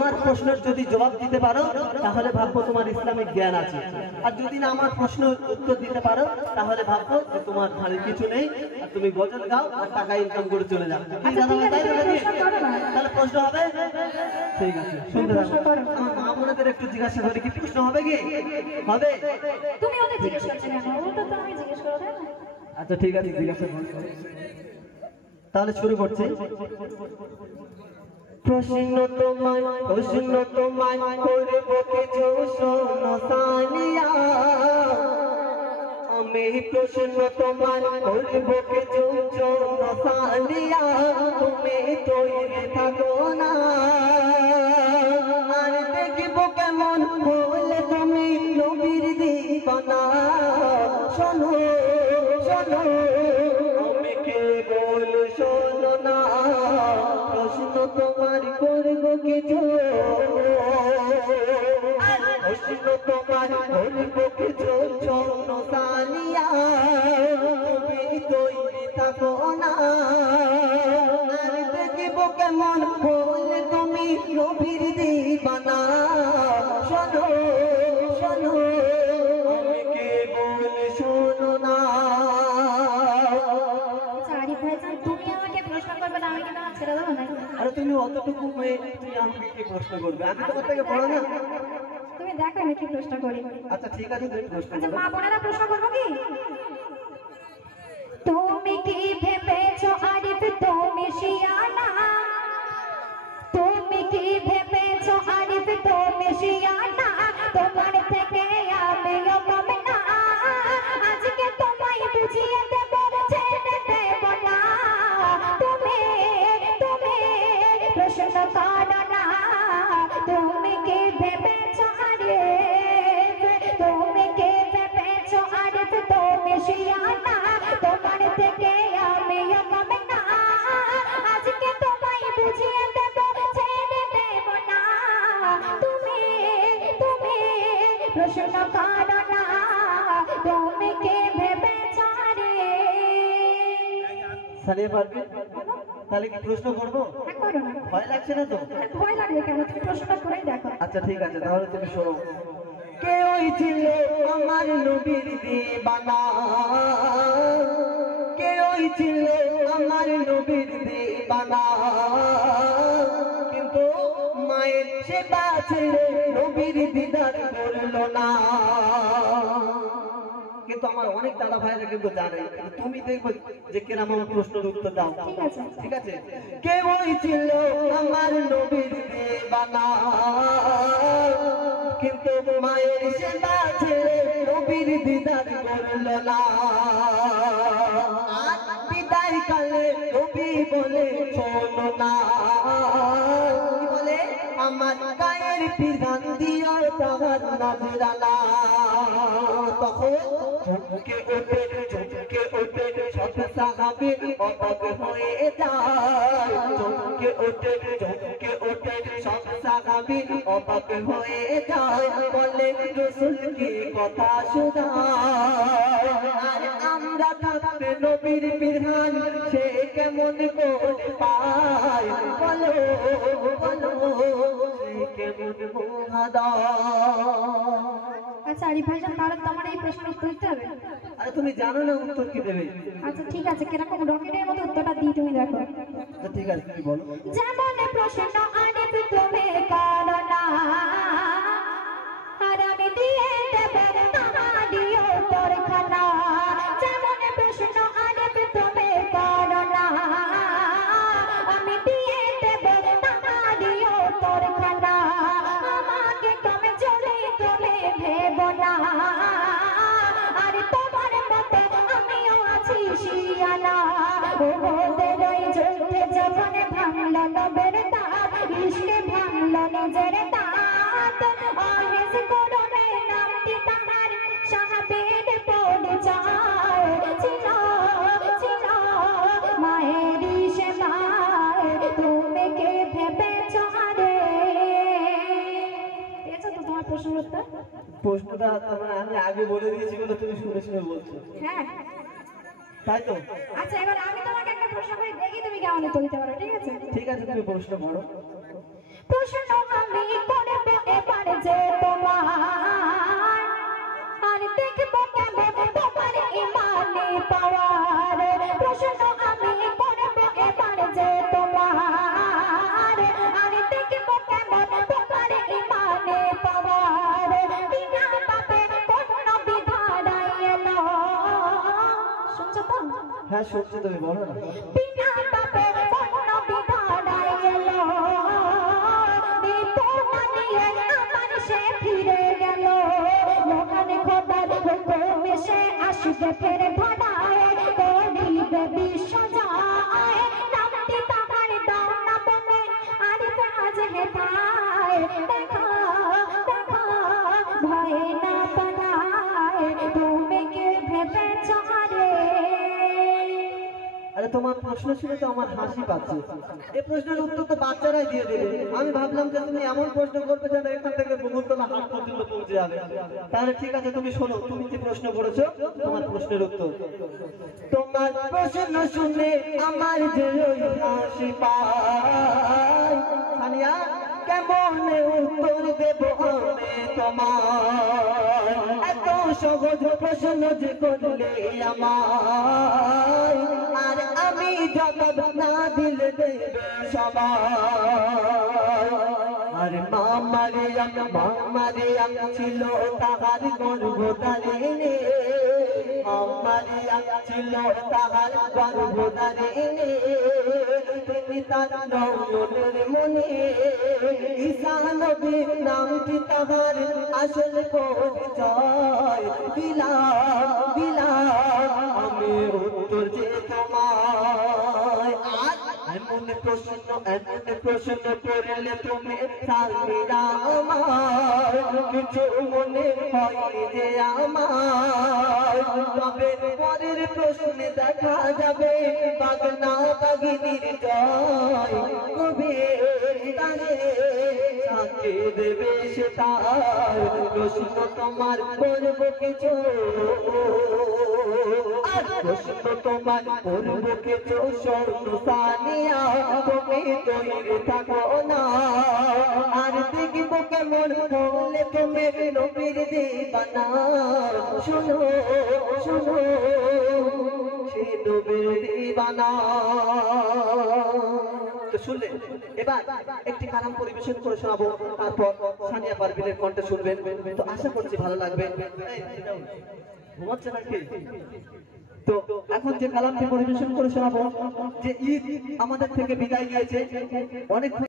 আমার প্রশ্নের যদি জবাব দিতে পারো তাহলে ভাববো তোমার ইসলামিক জ্ঞান আছে, আর যদি না আমার প্রশ্ন উত্তর দিতে পারো তাহলে ভাববো যে তোমার ঘরে কিছু নেই আর তুমি গজল গাও আর টাকা ইনকাম করে চলে যাও। তাহলে প্রশ্ন হবে? ঠিক আছে, শুনতে থাকো। আমার মা বোনদের একটু জিজ্ঞাসা করে কি প্রশ্ন হবে কি? হবে? তুমি ওদের জিজ্ঞেস করছো কেন? ওটা তো আমি জিজ্ঞেস করব না। আচ্ছা ঠিক আছে, জিজ্ঞাসা করো। তাহলে শুরু করছি। প্রশ্ন তোমায় করবো কিছু শোনো সানিয়া, আমি প্রশ্ন তোমায় করবো কিছু শোনো সানিয়া, তুমি তৈরি থাকো না, আর দেখবো কেমন হলে তুমি নবীর দিবানা। শোনো শোনো আমি কেবল শোনো না, প্রশ্ন তোমার করবো কিছু, প্রশ্ন তোমার করবো কিছু শোনো সানিয়া, তুমি তৈরি থাকো না, আর দেখবো কেমন হলে তুমি নবীর দিবানা। শোনো শোনো আমি কেবল শোনো না। তুমি আমাকে প্রশ্ন করবে না, আমি কি তোমার ছেড়ে দেবো না? আরে তুমি অতটুকু মেয়ে, তুমি আমাকে কি প্রশ্ন করবে? আমি তোমার থেকে বড় না? তুমি দেখো আমি কি প্রশ্ন করি। আচ্ছা ঠিক আছে, তুমি প্রশ্ন আচ্ছা করো। মা বোনেরা প্রশ্ন করবো কি? তুমি কি ভেবেছো আরিফ তুমি শিয়ানা? তুমি কি ভেবেছো আরিফ তুমি শিয়ানা? তোমার থেকে আমিও কম না, আজকে তোমায় বুঝিয়ে দেব, ছেড়ে দেব না। তুমি তুমি প্রশ্ন করো না, তুমি কি ভেবেছো আরিফ? তুমি কি ভেবেছো আরিফ তুমি শিয়ানা? তোমার থেকে আমিও কম না, আজকে তোমায় বুঝিয়ে দেব, ছেড়ে দেব না। তুমি তুমি প্রশ্ন করো না, তুমি কি ভেবেছো আরিফ? সানিয়া পারবে? তাহলে কি প্রশ্ন করবো? হ্যাঁ করো না। ভয় লাগছে না তো? ভয় লাগবে কেন? তুমি প্রশ্নটা করেই দেখো। আচ্ছা ঠিক আছে, তাহলে তুমি শোনো। কে ওই ছিল আমার নবীর দিবানা? কে ওই ছিল আমার নবীর দিবানা? কিন্তু মায়ের সেবা ছেড়ে নবীর দিদার করলো না। কিন্তু আমার অনেক দাদা ভাইরা কিন্তু জানে, তুমি দেখবে যে কেরাম আমার প্রশ্নের উত্তর দাও। ঠিক আছে ঠিক আছে। কে ওই ছিল আমার নবীর দিবানা? কিন্তু মায়ের সেবা ছেড়ে নবীর দিদার করলো না। আর বিদায় কালে নবী বলে শোনো না, কি বলে? আমার গায়ের পিরান দিও তাহার নজরানা। তখন চমকে ওঠে সব সাহাবী অবাক হয়ে যায়। চমকে ওঠে সব সাহাবী অবাক হয়ে যায়, বলে রাসূল কি কথা শোনায়। আর আমরা থাকতে নবীর বিধান সে কেমন করে পায়? বলো বলো সে কেমন মহাদায়। আচ্ছা আরিফ ভাইজান, তাহলে তোমার এই প্রশ্নের উত্তর দিতে হবে। আরে তুমি জানো না উত্তর কি দেবে? আচ্ছা ঠিক আছে, কিরকম রকেটের মতো উত্তরটা দিই তুমি দেখো। আচ্ছা ঠিক আছে, তুমি বলো। যেমন প্রশ্ন আরিফ তুমি করো না, আর আমি দিয়ে দেব তোমারই উত্তরখানা। যেমন প্রশ্ন আরিফ তুমি করো না, আমি দিয়ে দেব তোমারই উত্তরখানা। আমাকে কমে চলে তুমি ভেবো না, আর তোমার মতো আমিও আছি শিয়ানা। ওদের ওই যুদ্ধে যখন ভাঙলো নবের দাঁত, ইশকে ভাঙলো নিজের দাঁত। আহেজ করবে নামটি তাহার সাহাবীর পরিচয় ছিল ছিল মায়ের সেবায়। তুমি কে ভেবেছো আরে? পেয়েছো তো তোমার প্রশ্নের উত্তর? প্রশ্নটা তোমার আমি আগে বলে দিয়েছি বলে তুমি শুনে শুনে বলছো। হ্যাঁ তাই তো? আচ্ছা এবার আমি তোমাকে একটা প্রশ্ন করে দেখি তুমি কেমন উত্তর দিতে পারো, ঠিক আছে? ঠিক আছে, তুমি প্রশ্ন করো। প্রশ্ন আমি হ্যাঁ শুনছি, তুমি বলো না। বিনা পাপে অন্য বিধানায় গেল, বিপদ নিয়ে আমার সে ফিরে গেল। মহান খোদার হুকুম সে আসবে ফের ভাড়ায়, করিবে বিশ্ব যায়। নামটি তাহার দাও না বলে আরিফ আজ হেদায়। দেখা দেখা ভয়ে না পালায়, তুমি কে ভেবেছ আরে? আরে তোমার প্রশ্ন শুনে তো আমার হাসি পাচ্ছে। এই প্রশ্নের উত্তর তো বাচ্চারাই দিয়ে দেবে। আমি ভাবলাম যে তুমি এমন প্রশ্ন করবে যেন এখান থেকে বহুতলা হাট পর্যন্ত পৌঁছে যাবে। তাহলে ঠিক আছে, তুমি শোনো, তুমি কি প্রশ্ন করেছো, তোমার প্রশ্নের উত্তর। তোমার প্রশ্ন শুনে আমার যে হাসি পায়, সানিয়া কেমন উত্তর দেব আমি তোমার? এত সহজ প্রশ্ন যে করলে আমার, আর আমি জবাব না দিলে দেবে সবাই। আর মামারিয়াম ছিল তাহার গর্ভধারিণী, মামারিয়াম ছিল তাহার গর্ভধারিণী। তিনি তার নয়নের মনে, ঈসা নবী নামটি তাহার আসল পরিচয়। দিলাম দিলাম আমি উত্তর যে তোমায়। আর এমন প্রশ্ন করলে তুমি সামিরা আমার, কিছু মনে হয়নি যে আমার। তবে পরের প্রশ্নে দেখা যাবে বাগনা বাগিনীর জয়। কবে তারে সাথে দেবে সে তার, প্রশ্ন তোমার করবো কিছু, আর প্রশ্ন তোমার করবো কিছু। স্বর্ণ সানিয়া তুমি তৈরি থাকো না, আর দেখবো কেমন হলে তুমি নবীর দিবানা। শোনো শোনো সে নবীর দিবানা। তো শুনলে, এবার একটি কালাম পরিবেশন করে শোনাবো, তারপর সানিয়া পারভীনের কণ্ঠে শুনবেন। তো আশা করছি ভালো লাগবে। ঘুমাচ্ছে নাকি? তো এখন যে কালামটি পরিবেশন করে শোনাবো, যে ঈদ আমাদের থেকে বিদায় নিয়েছে, অনেক